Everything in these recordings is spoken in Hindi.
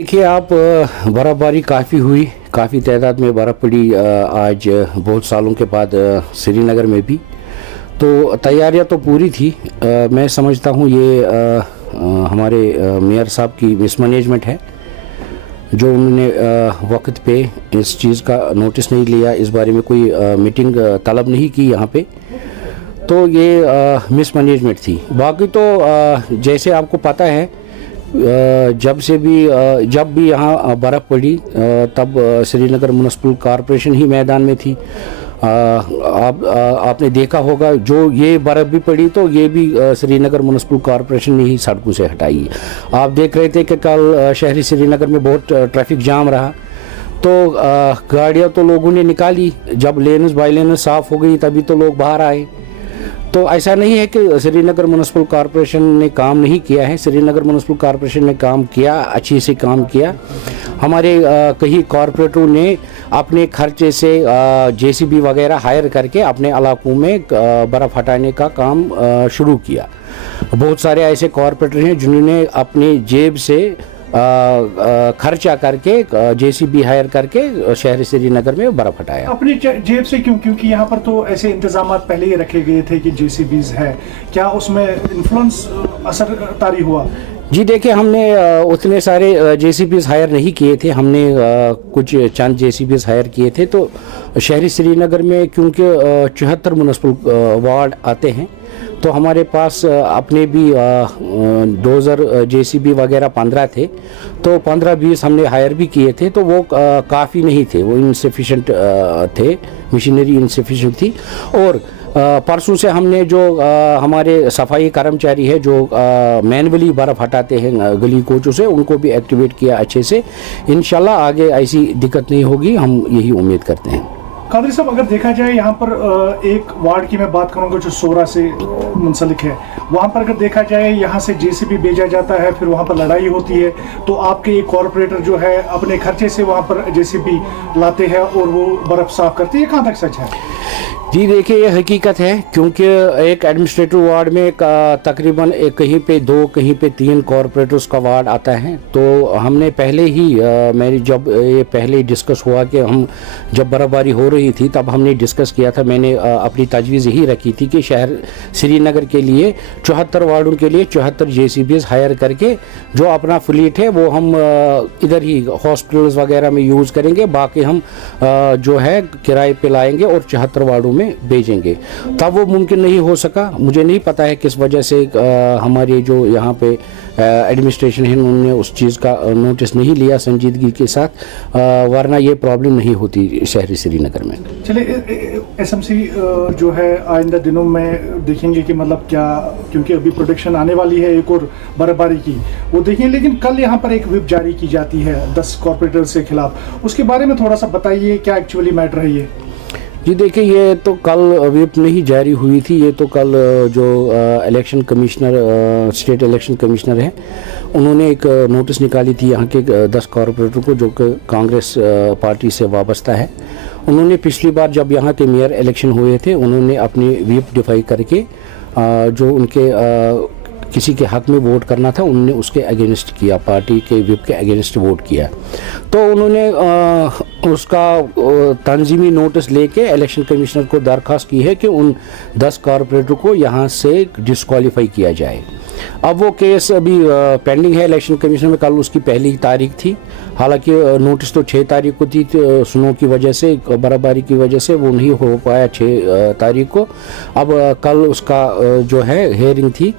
देखिए आप बर्फ़बारी काफ़ी हुई, काफ़ी तादाद में बर्फ़ पड़ी आज बहुत सालों के बाद श्रीनगर में भी। तो तैयारियां तो पूरी थी। मैं समझता हूं ये हमारे मेयर साहब की मिसमैनेजमेंट है, जो उन्होंने वक्त पे इस चीज़ का नोटिस नहीं लिया, इस बारे में कोई मीटिंग तलब नहीं की यहाँ पे। तो ये मिसमैनेजमेंट थी। बाकी तो जैसे आपको पता है जब भी यहाँ बर्फ़ पड़ी तब श्रीनगर म्युनिसिपल कॉरपोरेशन ही मैदान में थी। आपने देखा होगा जो ये बर्फ़ भी पड़ी तो ये भी श्रीनगर म्युनिसिपल कॉरपोरेशन ने ही सड़कों से हटाई। आप देख रहे थे कि कल शहरी श्रीनगर में बहुत ट्रैफिक जाम रहा, तो गाड़ियाँ तो लोगों ने निकाली। जब लेन्स बाई लेन्स साफ़ हो गई तभी तो लोग बाहर आए। तो ऐसा नहीं है कि श्रीनगर म्युनिसिपल कॉरपोरेशन ने काम नहीं किया है। श्रीनगर म्युनिसिपल कॉरपोरेशन ने काम किया, अच्छे से काम किया। हमारे कई कॉरपोरेटरों ने अपने खर्चे से जेसीबी वगैरह हायर करके अपने इलाकों में बर्फ़ हटाने का काम शुरू किया। बहुत सारे ऐसे कॉरपोरेटर हैं जिन्होंने अपनी जेब से खर्चा करके जेसीबी हायर करके शहर श्रीनगर में बर्फ़ हटाया। अपनी जेब से क्यों? क्योंकि यहाँ पर तो ऐसे इंतजाम पहले ही रखे गए थे कि जेसीबीज है, क्या उसमें इन्फ्लुएंस असरदारी हुआ? जी देखिए, हमने उतने सारे जेसीबीज हायर नहीं किए थे। हमने कुछ चंद जेसीबीज हायर किए थे। तो शहरी श्रीनगर में क्योंकि 74 म्युनिसिपल वार्ड आते हैं, तो हमारे पास अपने भी डोज़र जेसीबी वगैरह 15 थे। तो 15-20 हमने हायर भी किए थे। तो वो काफ़ी नहीं थे, वो इनसफिशेंट थे, मशीनरी इनसफिशेंट थी। और परसों से हमने जो हमारे सफाई कर्मचारी है जो मैनुअली बर्फ़ हटाते हैं गली कोचों से, उनको भी एक्टिवेट किया अच्छे से। इंशाल्लाह आगे ऐसी दिक्कत नहीं होगी, हम यही उम्मीद करते हैं। कादरी साहब, अगर देखा जाए यहाँ पर एक वार्ड की मैं बात करूँगा जो सोरा से मुंसलिक है, वहाँ पर अगर देखा जाए यहाँ से जेसीबी भेजा जाता है, फिर वहाँ पर लड़ाई होती है, तो आपके एक कॉरपोरेटर जो है अपने खर्चे से वहाँ पर जेसीबी लाते हैं और वो बर्फ़ साफ करते हैं। ये कहाँ तक सच है? जी देखिए, ये हकीकत है, क्योंकि एक एडमिनिस्ट्रेटिव वार्ड में तकरीबन कहीं पे 2 कहीं पे 3 कॉरपोरेटर्स का वार्ड आता है। तो हमने पहले ही मेरी जब ये पहले ही डिस्कस हुआ कि हम जब बर्फ़बारी हो रही थी तब हमने डिस्कस किया था। मैंने अपनी तजवीज़ यही रखी थी कि शहर श्रीनगर के लिए 74 वार्डों के लिए 74 जेसीबीज हायर करके जो अपना फ्लीट है वो हम इधर ही हॉस्पिटल्स वगैरह में यूज़ करेंगे, बाकी हम जो है किराए पे लाएंगे और 74 वार्डों में भेजेंगे। तब वो मुमकिन नहीं हो सका। मुझे नहीं पता है किस वजह से हमारे जो यहाँ पे एडमिनिस्ट्रेशन है उन्होंने उस चीज़ का नोटिस नहीं लिया संजीदगी के साथ, वरना ये प्रॉब्लम नहीं होती शहरी श्रीनगर में। चलिए, एसएमसी जो है आइंदा दिनों में देखेंगे कि मतलब क्या, क्योंकि अभी प्रोडक्शन आने वाली है एक और बर्फबारी की, वो देखेंगे। लेकिन कल यहाँ पर एक व्हिप जारी की जाती है 10 कॉर्पोरेटर्स के खिलाफ, उसके बारे में थोड़ा सा बताइए, क्या एक्चुअली मैटर है ये? जी देखिए, ये तो कल व्हिप नहीं जारी हुई थी। ये तो कल जो election commissioner state election commissioner है उन्होंने एक नोटिस निकाली थी यहाँ के 10 कॉरपोरेटर को जो कि कांग्रेस पार्टी से वाबस्ता है। उन्होंने पिछली बार जब यहाँ के मेयर इलेक्शन हुए थे उन्होंने अपनी व्हिप डिफाई करके जो उनके किसी के हक में वोट करना था उन्होंने उसके अगेंस्ट किया, पार्टी के व्हिप के अगेंस्ट वोट किया। तो उन्होंने उसका तंजीमी नोटिस लेके इलेक्शन कमिश्नर को दरख्वास्त की है कि उन 10 कॉरपोरेटर को यहाँ से डिस्क्वालीफाई किया जाए। अब वो केस अभी पेंडिंग है इलेक्शन कमीशन में। कल उसकी पहली तारीख थी, हालांकि नोटिस तो 6 तारीख को थी। तो स्नो की वजह से, बर्फबारी की वजह से वो नहीं हो पाया 6 तारीख को। अब कल उसका जो है हेयरिंग थी,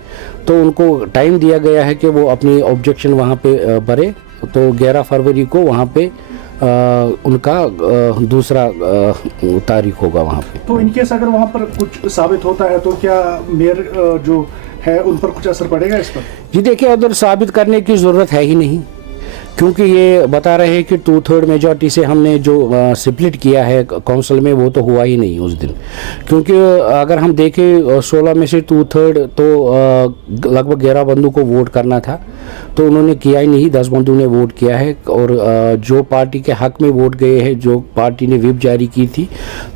तो उनको टाइम दिया गया है कि वो अपनी ऑब्जेक्शन वहाँ पे भरे। तो 11 फरवरी को वहाँ पे उनका दूसरा तारीख होगा वहाँ पे। तो इनकेस अगर वहाँ पर कुछ साबित होता है तो क्या मेयर जो है उन पर कुछ असर पड़ेगा इस पर? जी देखिए, उधर साबित करने की ज़रूरत है ही नहीं, क्योंकि ये बता रहे हैं कि 2/3 मेजॉरिटी से हमने जो स्प्लिट किया है काउंसिल में वो तो हुआ ही नहीं उस दिन। क्योंकि अगर हम देखें 16 में से 2/3 तो लगभग 11 बंदों को वोट करना था। तो उन्होंने किया ही नहीं, 10 बंदों ने वोट किया है और जो पार्टी के हक में वोट गए हैं, जो पार्टी ने व्हिप जारी की थी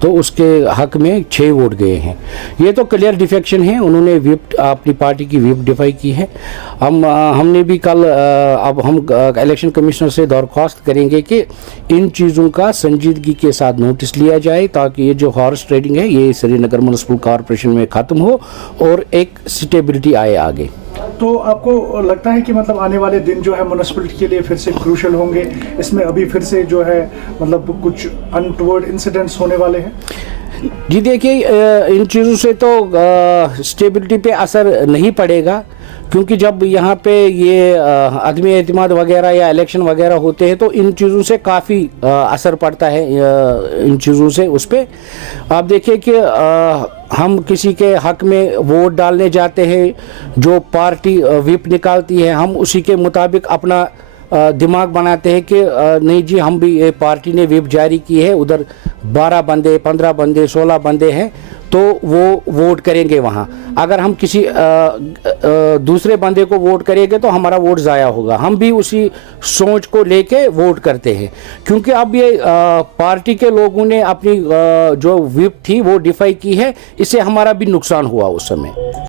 तो उसके हक में 6 वोट गए हैं। ये तो क्लियर डिफेक्शन है, उन्होंने व्हिप अपनी पार्टी की व्हिप डिफाई की है। हमने भी कल अब हम इलेक्शन कमिश्नर से दरख्वास्त करेंगे कि इन चीज़ों का संजीदगी के साथ नोटिस लिया जाए ताकि ये जो हॉर्स ट्रेडिंग है ये श्रीनगर म्युनिसिपल कॉरपोरेशन में ख़त्म हो और एक स्टेबिलिटी आए आगे। तो आपको लगता है कि मतलब आने वाले दिन जो है म्युनिसिपलिटी के लिए फिर से क्रूशल होंगे, इसमें अभी फिर से जो है मतलब कुछ अनटुवर्ड इंसिडेंट्स होने वाले हैं? जी देखिए, इन चीज़ों से तो स्टेबिलिटी पे असर नहीं पड़ेगा, क्योंकि जब यहाँ पे ये अदम एतमाद वगैरह या इलेक्शन वगैरह होते हैं तो इन चीज़ों से काफ़ी असर पड़ता है। इन चीज़ों से उस पर आप देखिए कि हम किसी के हक में वोट डालने जाते हैं, जो पार्टी व्हिप निकालती है हम उसी के मुताबिक अपना दिमाग बनाते हैं कि नहीं जी हम भी, ये पार्टी ने व्हिप जारी की है, उधर 12 बंदे 15 बंदे 16 बंदे हैं तो वो वोट करेंगे वहाँ। अगर हम किसी दूसरे बंदे को वोट करेंगे तो हमारा वोट ज़ाया होगा। हम भी उसी सोच को लेके वोट करते हैं, क्योंकि अब ये पार्टी के लोगों ने अपनी जो व्हिप थी वो डिफाई की है, इससे हमारा भी नुकसान हुआ उस समय।